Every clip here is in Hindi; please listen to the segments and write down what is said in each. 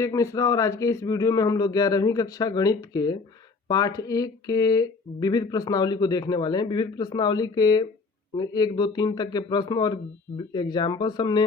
अभिषेक मिश्रा और आज के इस वीडियो में हम लोग 11वीं कक्षा गणित के पाठ 1 के विविध प्रश्नावली को देखने वाले हैं। विविध प्रश्नावली के 1, 2, 3 तक के प्रश्न और एग्जाम्पल्स हमने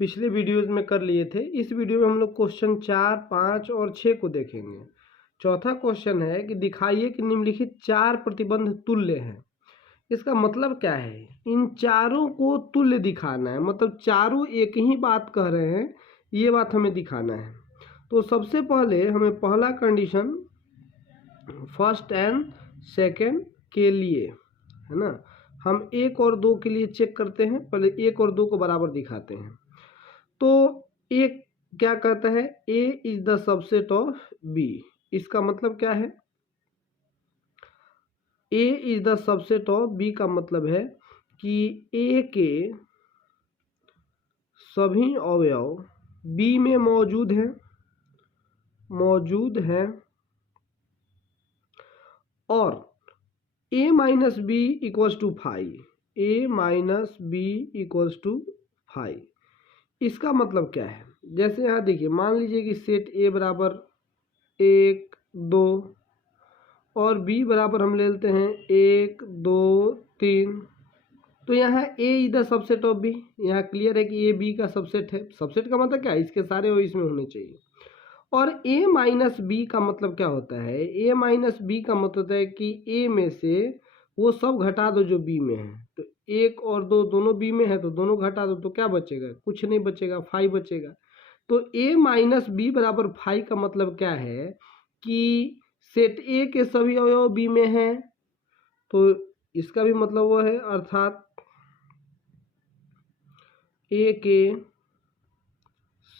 पिछले वीडियोज़ में कर लिए थे। इस वीडियो में हम लोग क्वेश्चन 4, 5 और 6 को देखेंगे। चौथा क्वेश्चन है कि दिखाइए कि निम्नलिखित 4 प्रतिबंध तुल्य हैं। इसका मतलब क्या है? इन चारों को तुल्य दिखाना है, मतलब चारों एक ही बात कह रहे हैं, ये बात हमें दिखाना है। तो सबसे पहले हमें पहला कंडीशन फर्स्ट एंड सेकंड के लिए है ना, हम 1 और 2 के लिए चेक करते हैं। पहले 1 और 2 को बराबर दिखाते हैं। तो एक क्या कहता है? A is the subset of B। इसका मतलब क्या है? A is the subset of B का मतलब है कि A के सभी अवयव B में मौजूद हैं और A minus B equals to 5। A minus B equals to 5। इसका मतलब क्या है? जैसे यहाँ देखिए, मान लीजिए कि सेट A बराबर 1, 2 और B बराबर हम ले लेते हैं 1, 2, 3। तो यहाँ A is the subset of B। यहाँ क्लियर है कि A B का सबसेट है। सबसेट का मतलब क्या है? इसके सारे वो इसमें होने चाहिए। और A माइनस बी का मतलब क्या होता है? A माइनस बी का मतलब होता है कि A में से वो सब घटा दो जो B में है। तो 1 और 2 दोनों B में है, तो दोनों घटा दो, तो क्या बचेगा? कुछ नहीं बचेगा, 5 बचेगा। तो A माइनस बी बराबर 5 का मतलब क्या है कि सेट A के सभी अवयव B में हैं। तो इसका भी मतलब वो है, अर्थात A के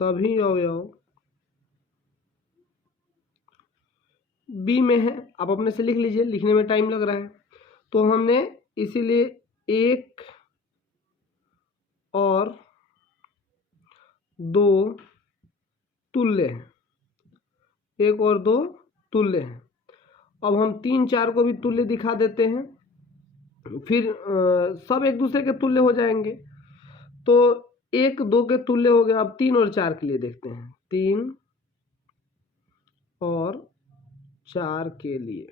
सभी अवयव B में है। आप अपने से लिख लीजिए, लिखने में टाइम लग रहा है। तो हमने इसीलिए 1 और 2 तुल्य हैं। 1 और 2 तुल्य हैं। अब हम 3, 4 को भी तुल्य दिखा देते हैं, फिर सब एक दूसरे के तुल्य हो जाएंगे। तो 1, 2 के तुल्य हो गए। अब 3 और 4 के लिए देखते हैं। 3 और 4 के लिए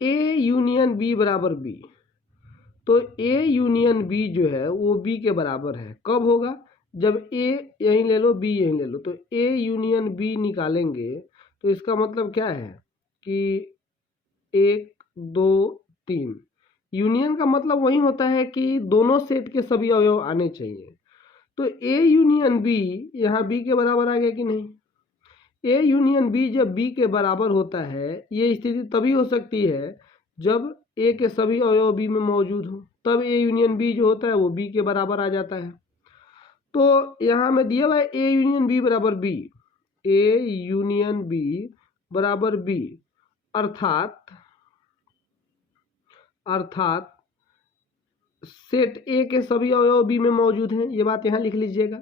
A यूनियन B बराबर B। तो A यूनियन B जो है वो B के बराबर है। कब होगा? जब A यहीं ले लो, B यहीं ले लो। तो A यूनियन B निकालेंगे तो इसका मतलब क्या है कि 1, 2, 3। यूनियन का मतलब वही होता है कि दोनों सेट के सभी अवयव आने चाहिए। तो A यूनियन B यहाँ B के बराबर आ गया कि नहीं? A यूनियन B जब B के बराबर होता है, ये स्थिति तभी हो सकती है जब A के सभी अवयव B में मौजूद हो, तब A यूनियन B जो होता है वो B के बराबर आ जाता है। तो यहाँ में दिया हुआ है A यूनियन B बराबर B। A यूनियन B बराबर B, अर्थात सेट A के सभी अवयव B में मौजूद हैं। ये बात यहाँ लिख लीजिएगा।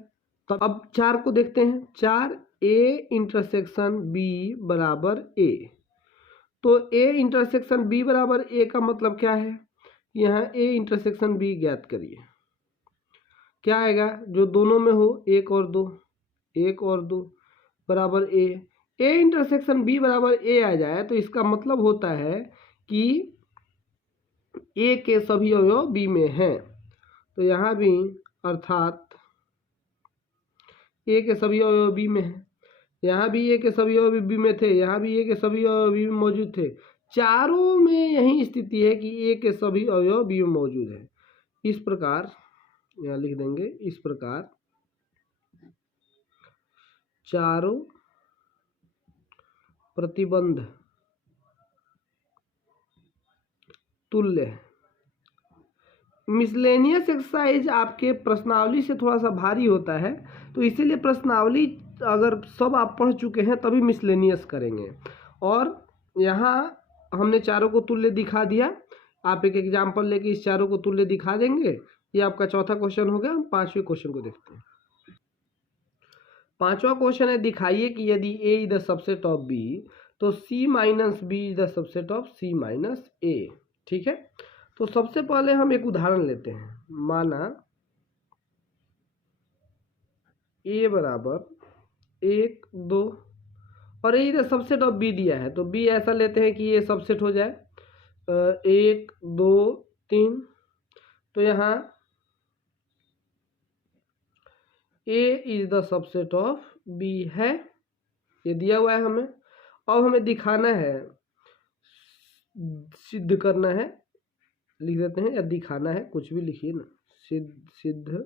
तो अब 4 को देखते हैं। 4 A इंटरसेक्शन B बराबर A। तो A इंटरसेक्शन B बराबर A का मतलब क्या है? यहाँ A इंटरसेक्शन B ज्ञात करिए। क्या आएगा? जो दोनों में हो, 1 और 2, 1 और 2 बराबर A। A इंटरसेक्शन B बराबर A आ जाए तो इसका मतलब होता है कि A के सभी अवयव B में हैं। तो यहाँ भी अर्थात A के सभी अवयव B में हैं। यहाँ भी A के सभी अवयव B में थे, यहाँ भी A के सभी अवयव B में मौजूद थे। चारों में यही स्थिति है कि A के सभी अवयव B में मौजूद है। इस प्रकार यहाँ लिख देंगे, इस प्रकार चारों प्रतिबंध तुल्य है। मिसलेनियस एक्सरसाइज आपके प्रश्नावली से थोड़ा सा भारी होता है, तो इसीलिए प्रश्नावली अगर सब आप पढ़ चुके हैं तभी मिसलेनियस करेंगे। और यहाँ हमने चारों को तुल्य दिखा दिया। आप एक एग्जाम्पल लेके इस चारों को तुल्य दिखा देंगे। ये आपका चौथा क्वेश्चन हो गया। हम 5वें क्वेश्चन को देखते हैं। 5वां क्वेश्चन है, दिखाइए कि यदि A is the subset of B तो C minus B is the subset of C minus A। ठीक है, तो सबसे पहले हम एक उदाहरण लेते हैं। माना ए बराबर 1 2 और ये इधर सबसेट ऑफ बी दिया है तो बी ऐसा लेते हैं कि ये सबसेट हो जाए 1 2 3। तो यहाँ A is the subset of B है, ये दिया हुआ है हमें। अब हमें दिखाना है, सिद्ध करना है, लिख देते हैं, या दिखाना है, कुछ भी लिखिए ना, सिद्ध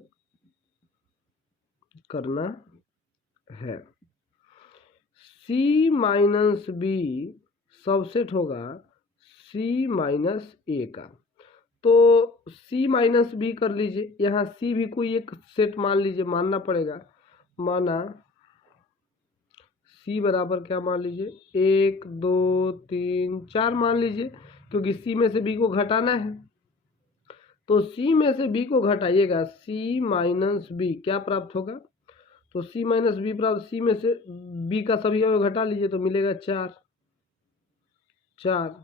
करना है सी माइनस बी सबसेट होगा सी माइनस ए का। तो सी माइनस बी कर लीजिए, यहाँ सी भी कोई एक सेट मान लीजिए, मानना पड़ेगा। माना सी बराबर क्या मान लीजिए 1 2 3 4 मान लीजिए, क्योंकि सी में से बी को घटाना है। तो सी में से बी को घटाइएगा, सी माइनस बी क्या प्राप्त होगा, तो सी माइनस बी प्राप्त, सी में से बी का सभी अवयव घटा लीजिए तो मिलेगा 4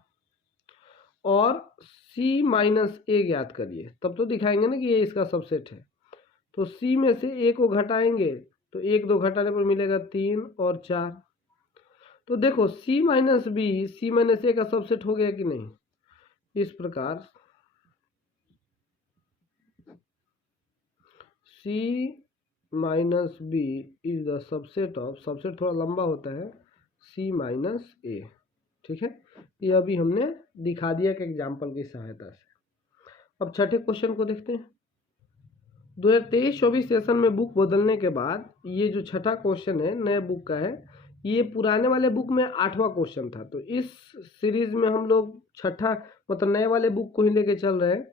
और सी माइनस ए ज्ञात करिए, तब तो दिखाएंगे ना कि ये इसका सबसेट है। तो सी में से ए को घटाएंगे तो 1 2 घटाने पर मिलेगा 3 और 4। तो देखो C minus B C minus A का सबसेट हो गया कि नहीं। इस प्रकार C minus B is the subset of, subset थोड़ा लंबा होता है, सी माइनस ए। ठीक है, ये अभी हमने दिखा दिया कि एग्जाम्पल की सहायता से। अब छठे क्वेश्चन को देखते हैं। 2023-24 सेशन में बुक बदलने के बाद ये जो छठा क्वेश्चन है नए बुक का है, ये पुराने वाले बुक में 8वां क्वेश्चन था। तो इस सीरीज में हम लोग छठा मतलब नए वाले बुक को ही लेके चल रहे हैं।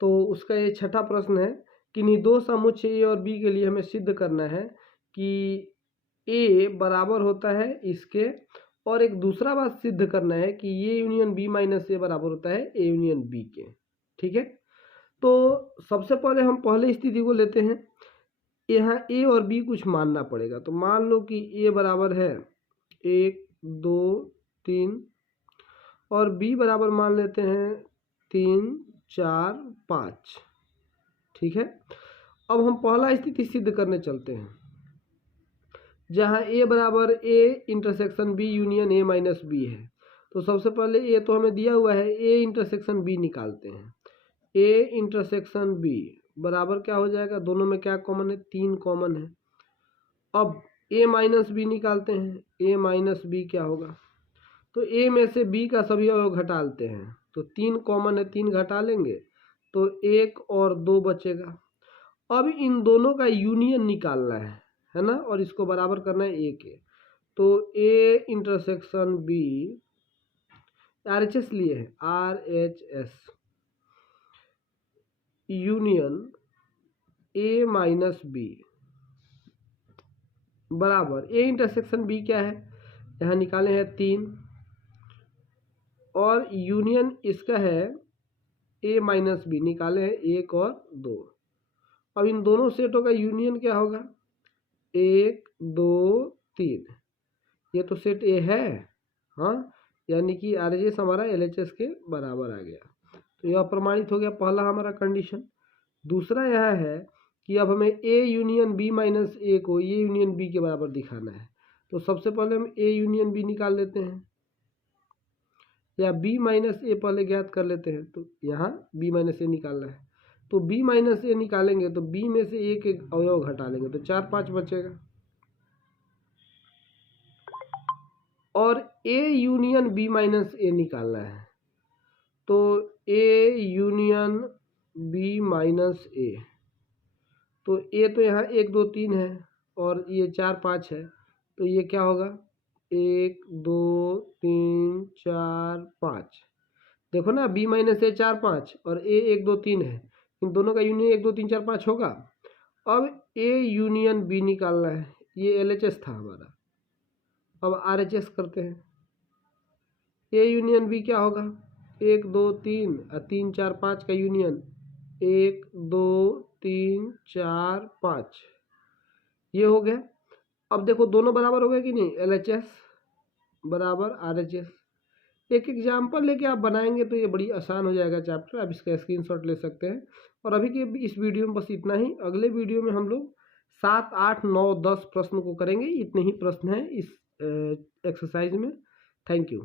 तो उसका ये छठा प्रश्न है कि निर्दोष समुच्चय ए और बी के लिए हमें सिद्ध करना है कि ए बराबर होता है इसके, और एक दूसरा बात सिद्ध करना है कि ये यूनियन बी माइनस ए बराबर होता है ए यूनियन बी के। ठीक है, तो सबसे पहले हम पहले स्थिति को लेते हैं। यहाँ ए और बी कुछ मानना पड़ेगा। तो मान लो कि ए बराबर है 1 2 3 और बी बराबर मान लेते हैं 3 4 5। ठीक है, अब हम पहला स्थिति सिद्ध करने चलते हैं, जहाँ ए बराबर A intersection B union A minus B है। तो सबसे पहले ए तो हमें दिया हुआ है, ए इंटरसेक्शन बी निकालते हैं। ए इंटरसेक्शन बी बराबर क्या हो जाएगा, दोनों में क्या कॉमन है, 3 कॉमन है। अब ए माइनस बी निकालते हैं, ए माइनस बी क्या होगा, तो ए में से बी का सभी अवयव घटा लेते हैं। तो 3 कॉमन है, 3 घटा लेंगे तो 1 और 2 बचेगा। अब इन दोनों का यूनियन निकालना है ना, और इसको बराबर करना है ए के। तो ए इंटरसेक्शन बी RHS लिए है, RHS union A minus B बराबर ए इंटरसेक्शन बी क्या है, यहाँ निकाले हैं 3 और यूनियन इसका है ए माइनस बी, निकाले हैं 1 और 2। अब इन दोनों सेटों का यूनियन क्या होगा, 1 2 3। ये तो सेट ए है, हाँ, यानी कि RHS हमारा LHS के बराबर आ गया। तो यह प्रमाणित हो गया पहला हमारा कंडीशन। दूसरा यह है कि अब हमें ए यूनियन बी माइनस ए को ए यूनियन बी के बराबर दिखाना है। तो सबसे पहले हम ए यूनियन बी निकाल लेते हैं, या बी माइनस ए पहले ज्ञात कर लेते हैं। तो यहाँ बी माइनस ए निकालना है, तो बी माइनस ए निकालेंगे तो बी में से एक एक अवयव घटा लेंगे तो 4 5 बचेगा। और ए यूनियन बी माइनस ए निकालना है, तो ए यूनियन बी माइनस ए, तो ए तो यहाँ 1 2 3 है और ये 4 5 है, तो ये क्या होगा 1 2 3 4 5। देखो ना, बी माइनस ए 4 5 और ए 1 2 3 है, इन दोनों का यूनियन 1 2 3 4 5 होगा। अब ए यूनियन बी निकालना है, ये LHS था हमारा। अब RHS करते हैं, ए यूनियन बी क्या होगा 1 2 3 और 3 4 5 का यूनियन 1 2 3 4 5, ये हो गया। अब देखो दोनों बराबर हो गए कि नहीं, LHS बराबर RHS। एक एग्जाम्पल लेके आप बनाएंगे तो ये बड़ी आसान हो जाएगा चैप्टर, आप इसका स्क्रीनशॉट ले सकते हैं। और अभी के इस वीडियो में बस इतना ही। अगले वीडियो में हम लोग 7, 8, 9, 10 प्रश्न को करेंगे। इतने ही प्रश्न हैं इस एक्सरसाइज में। Thank you.